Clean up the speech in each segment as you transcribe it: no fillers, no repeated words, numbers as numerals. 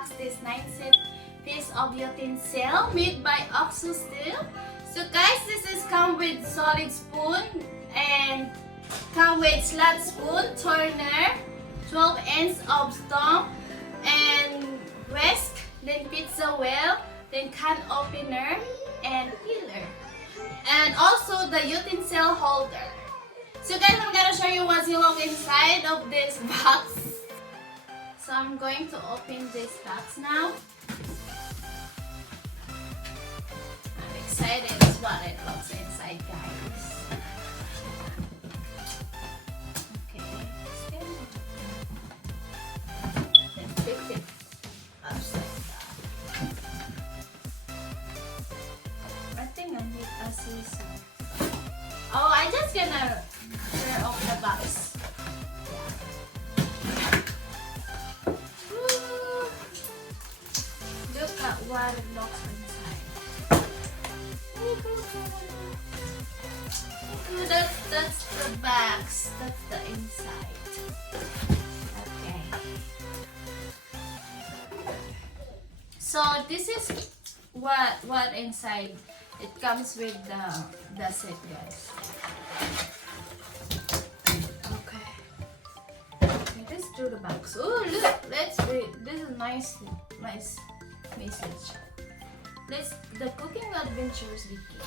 unbox this 9-cent piece of utensil made by OXO Steel. So guys, this is come with solid spoon and come with slat spoon, turner, 12 inch of stone, and whisk, then pizza wheel, then can opener, and peeler, and also the utensil holder. So guys, I'm gonna show you what's look inside of this box. So I'm going to open this box now. I'm excited what it looks inside, guys. Okay, then flip it upside down. I think I need a scissor. Oh, I just gonna tear off the box. Woo. Look at what it looks inside. That's the box. That's the inside. Okay. So this is what inside. It comes with the set, guys. Okay. Okay, let's do the box. Oh, look! Let's read. This is nice message. The cooking adventures begin.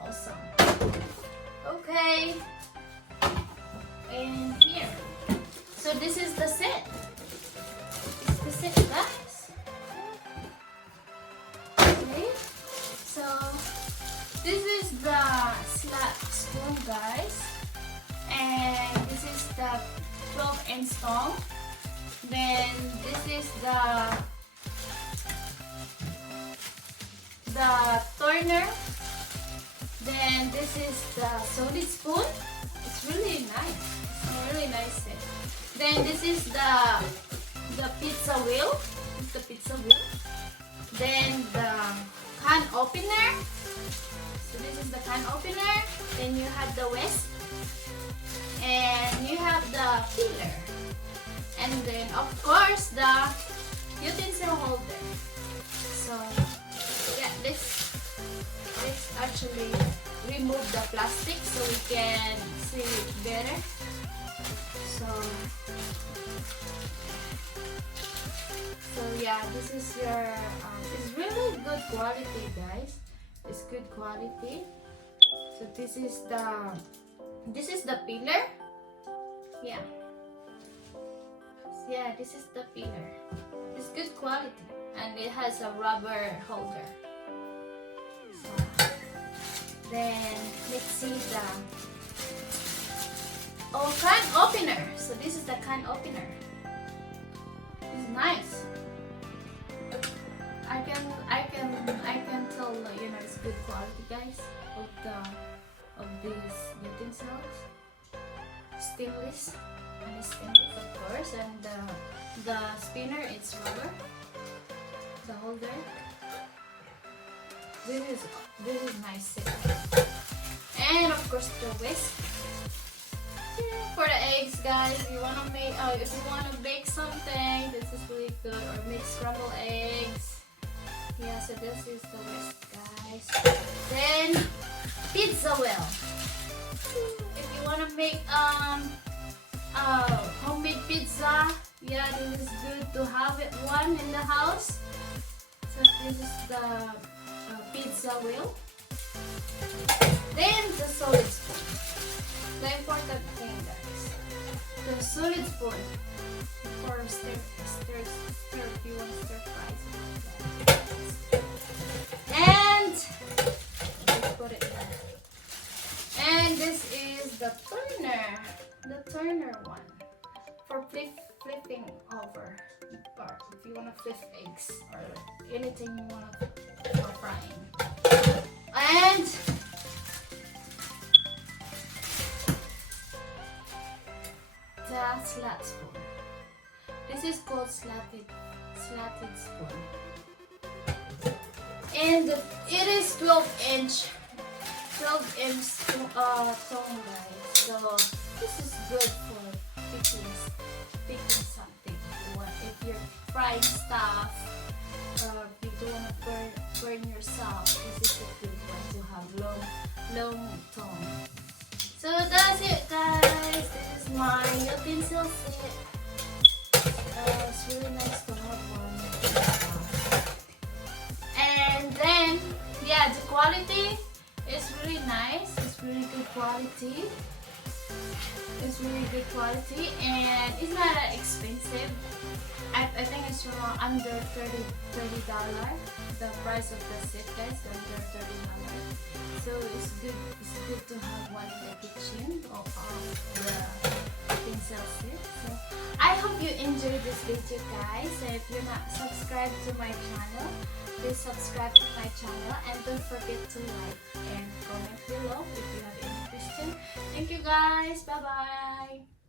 Awesome. Okay. And here. So this is the set. It's the set, guys. Okay. So this is the slat spoon, guys, and this is the 12-inch stone. Then this is the turner. Then this is the solid spoon. It's really nice. It's a really nice set. Then this is the pizza wheel. It's the pizza wheel. Then the can opener. So this is the can opener. Then you have the whisk, and you have the peeler, and then of course the utensil holder. So yeah, let's actually remove the plastic so we can see it better. So yeah, this is your it's really good quality, guys. It's good quality. So this is the peeler. Yeah, this is the peeler. It's good quality, and it has a rubber holder. So then let's see can opener. So this is the can opener. It's nice. I can tell, it's good quality, guys, of these utensils. Stainless, and it's stainless, of course, and the spinner, it's rubber. The holder. This is nice. And of course the whisk. For the eggs, guys, if you wanna bake something, this is really good. Or make scrambled eggs. Yeah, so this is the whisk, guys. Then pizza wheel. If you wanna make homemade pizza, yeah, this is good to have one in the house. So this is the pizza wheel. Then the solid spoon. The important thing, guys. The solid spoon for stir if you want to stir fries. And let's put it there. And this is the turner one for flipping over, or if you want to flip eggs or anything you want to for frying. And the slat spoon. This is called slatted spoon. And it is 12-inch tone, guys. So this is good for picking something. If you're frying stuff, or if you don't want to burn yourself, this is a good one to have long tongue. So that's it, guys. This is my utensil set. It's really nice to have one. And then, yeah, the quality is really nice. It's really good quality. It's really good quality, and it's not that expensive. I think it's around under $30. The price of the set, guys, under $30. So it's good to have one in the kitchen of the utensil set. So I hope you enjoyed this video, guys. And if you're not subscribed to my channel, please subscribe to my channel, and don't forget to like and comment below if you have any question. Thank you, guys. Bye bye.